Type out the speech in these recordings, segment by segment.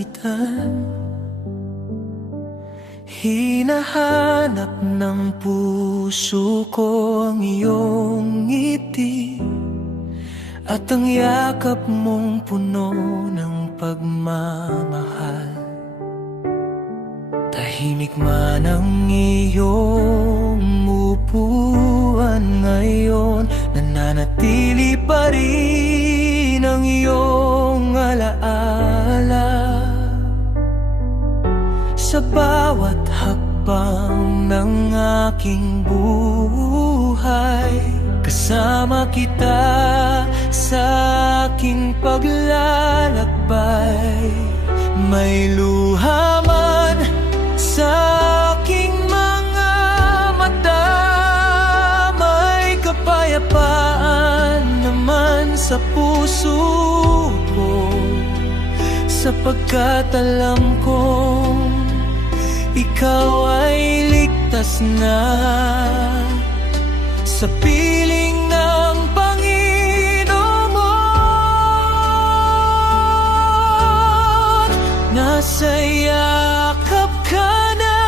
kalangitan. Hinahanap ng puso ko ang iyong ngiti at ang yakap mong puno ng pagmamahal. Tahimik man ang iyong upuan ngayon, nananatili pa rin ang iyong alaala. Sa bawat hakbang ng aking buhay, kasama kita sa aking paglalakbay. May luha man sa aking mga mata, may kapayapaan naman sa puso ko, sapagkat alam kong ikaw ay ligtas na sa piling ng Panginoon. Nasa yakap ka na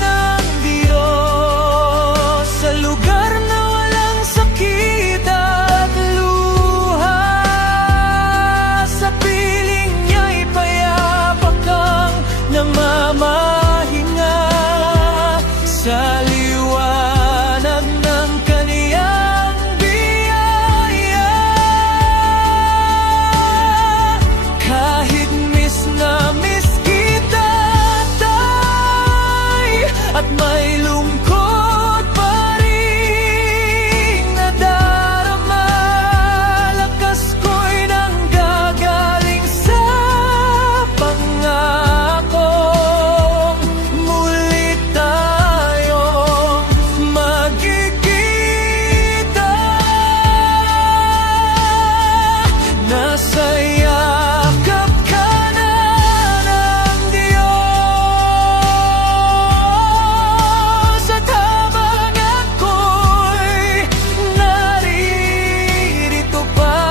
ng Diyos, sa lugar na walang sakit at luha. Sa piling niya'y payapa kang namamahinga, sa liwanag ng kaniyang biyaya. Kahit miss na miss kita, tay, at may lungkot pa rin nadarama, lakas ko'y nanggagaling sa pangakong muli tayong magkikita. Nasa yakap ka na ng Diyos, at habang ako'y naririto pa,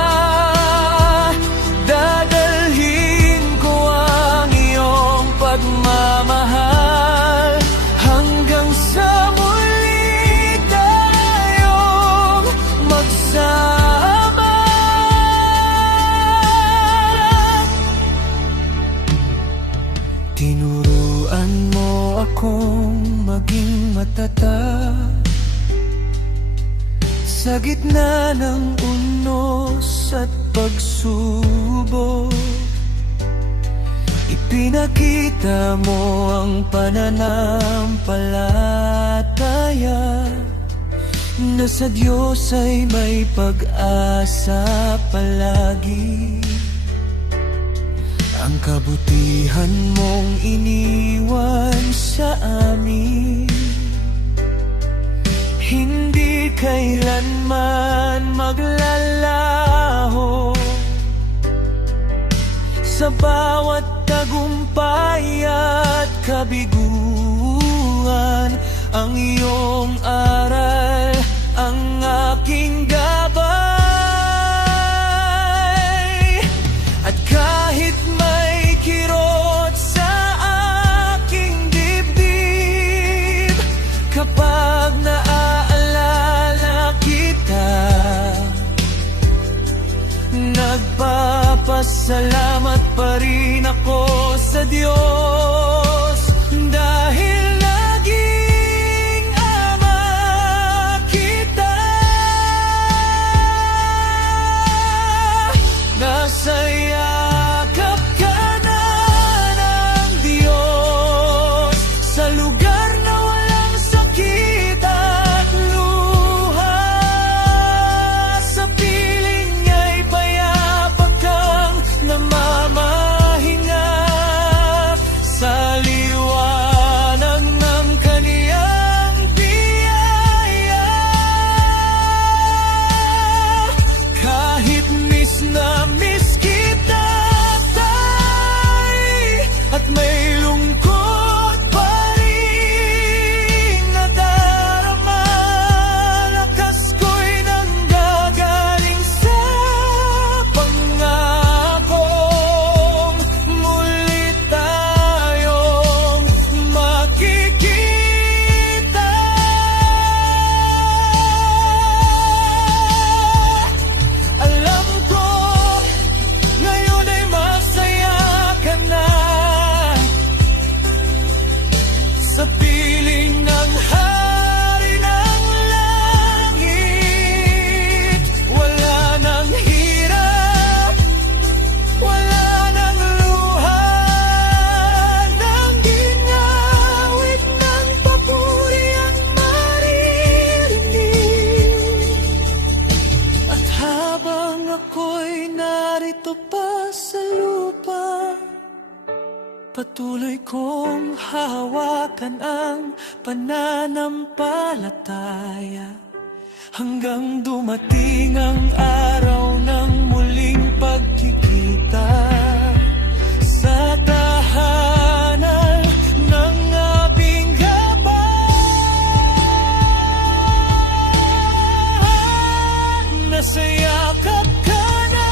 dadalhin ko ang iyong pagmamahal hanggang sa muli tayong magsama. Tinuruan mo akong maging matatag sa gitna ng unos at pagsubok. Ipinakita mo ang pananampalataya na sa Diyos ay may pag-asa palagi. Ang kabutihan mong iniwan sa amin, hindi kailanman maglalaho. Sa bawat tagumpay at kabiguan, ang iyong aral ang aking gabay. At kahit may kirot sa aking dibdib, kapag naaalala kita, nagpapasalamat pa rin ako sa Diyos, dahil naging ama kita. Nasa yakap ka na ng Diyos, sa lugar na walang sakit at luha. Sa piling niya'y payapa kang namamahinga, sa Patuloy kong hawakan ang pananampalataya hanggang dumating ang araw ng muling pagkikita sa tahanan ng aming gabahan. Nasa yakap ka na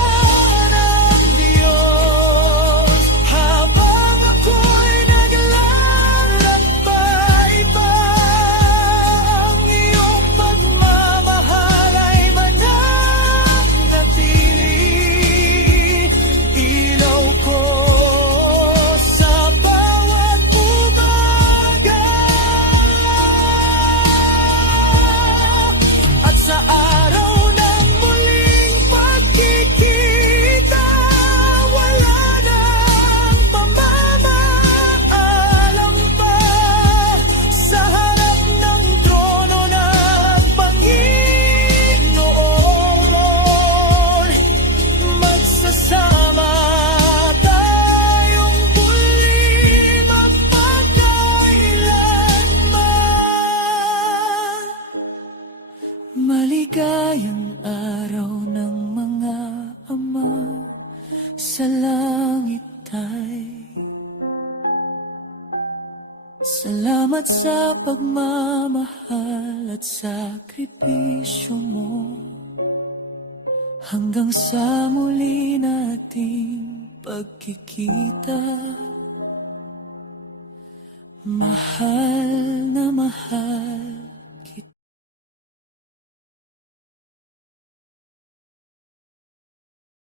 ng Diyos habang ako'y naglalakbay pa. Ang iyong pagmamahal ay mananatili, ilaw ko sa bawat umaga at sa araw ng muling pagkikita. Wala nang pamamaalam pa sa harap ng trono ng Panginoon. Magsasama tayong muli magpakailanman. Maligayang araw ng mga ama sa langit ay salamat sa pagmamahal at sakripisyo mo hanggang sa muli nating pagkikita. Mahal na mahal